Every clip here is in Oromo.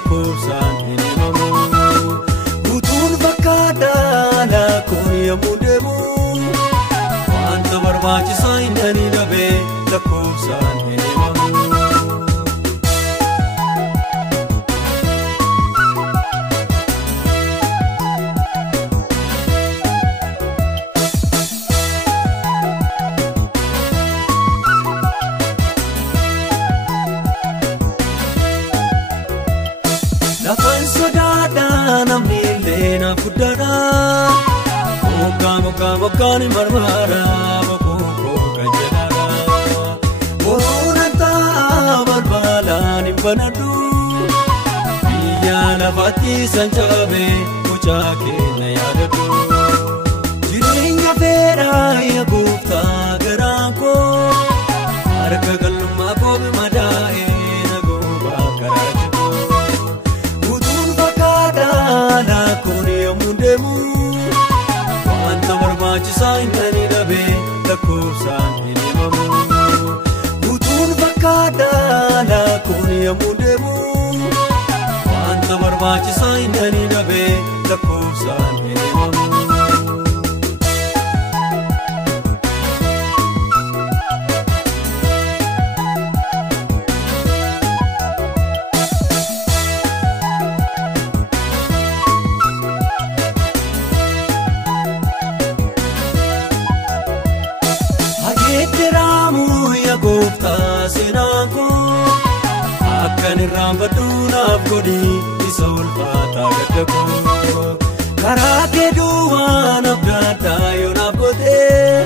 lakkoofsaan hin himamu. Guutuun fakkaadhaa lakkoon yommuu deemu wanta barbaachisaa hin dhanii dhabee lakkoofsaan hin himamu. Lafaan sodaadhaa namni illee naaf guddaadhaa Mokkaan marmaraa bokkoo kan jedhaadhaa Boroon antaa balbalaan hin banadhu biyya lafaatti san cabee mucaa keenya yaadadhu jireenya fedhaa yaa gooftaa garaan koo harka qal'ummaa koo madaa'ee na goobaa karaa lakkoon yommuu deemu wanta barbaachisaa hin dhanii dhabee lakkoofsaan hin himamu. Guutuun fakkaadhaa lakkoon yommuu deemu wanta barbaachisaa hin dhanii dhabee lakkoofsaan hin himamu. Gooftaa seenaan koo akkan irraan badduunaaf godhi isa ulfaataa gadda koo karaa kee duwwaan abdaadhaa yoonaaf godhee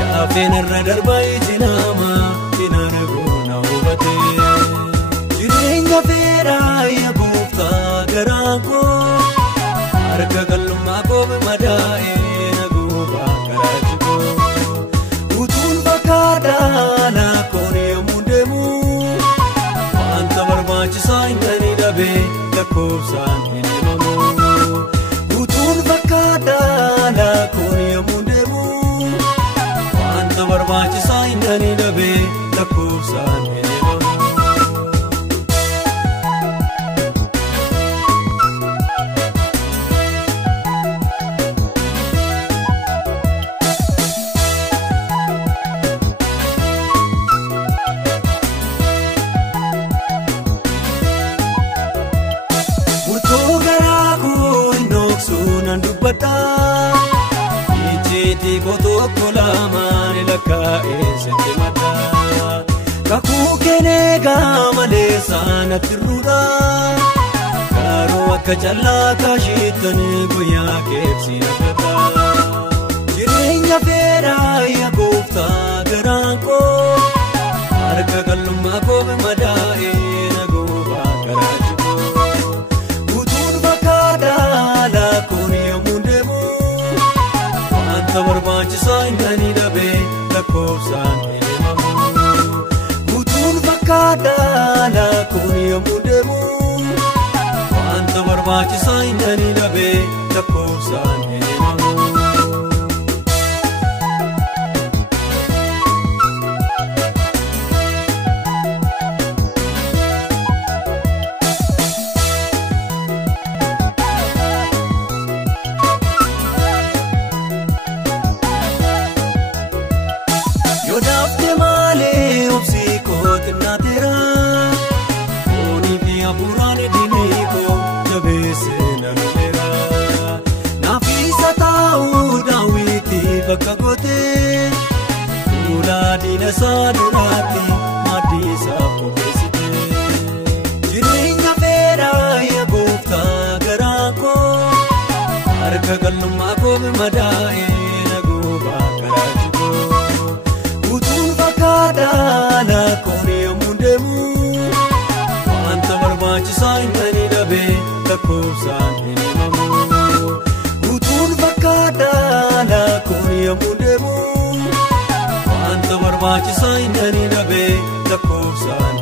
yaafeen irra darbaa iji namaa inaan goona hubatee jireenya fedhaa yaa gooftaa garaan koo harka qal'ummaa koo madaa'ee na goobaa karaa jiboo guutuun fakkaadhaa lakkoon yommuu deemu wanta barbaachisaa hin dhanii dhabee lakkoofsaan hin himamu. Guutuun fakkaadhaa lakkoon yommuu deemu wanta barbaachisaa hin dhanii dhabee lakkoofsaan hin himamu. Ijjeetii kotokko lamaan lakkaa'ee seete mataa kakuu keeneegaa malee saanatti ruudhaa garuu akka callaa kaashiittanii guyyaa keebsii naffataa jireenya fedhaa yaa gooftaa garaan koo harka qal'ummaa koo madaa'ee na goobaa karaa jiboo guutuun fakkaadhaa lakkoon yommuu deemu wanta barbaachisaa hin dhanii dhabee lakkoofsaan hin himamu. Guutuun fakkaadhaa lakkoon yommuu deemu wanta barbaachisaa hin dhanii dhabee lakkoofsaan hin himamu. Bakka gootee fuula diina isaa duraatti maaddii isaa qopheessitee jireenya fedhaa yaa gooftaa garaan koo harka qal'ummaa koo madaa'ee na goobaa karaa jiboo guutuun fakkaadhaa lakkoon yommuu deemu wanta barbaachisaa hin dhanii dhabee lakkoofsaan hin himamu. Guutuun fakkaadhaa lakkoon yommuu deemu wanta barbaachisaa hin dhanii dhabee lakkoofsaan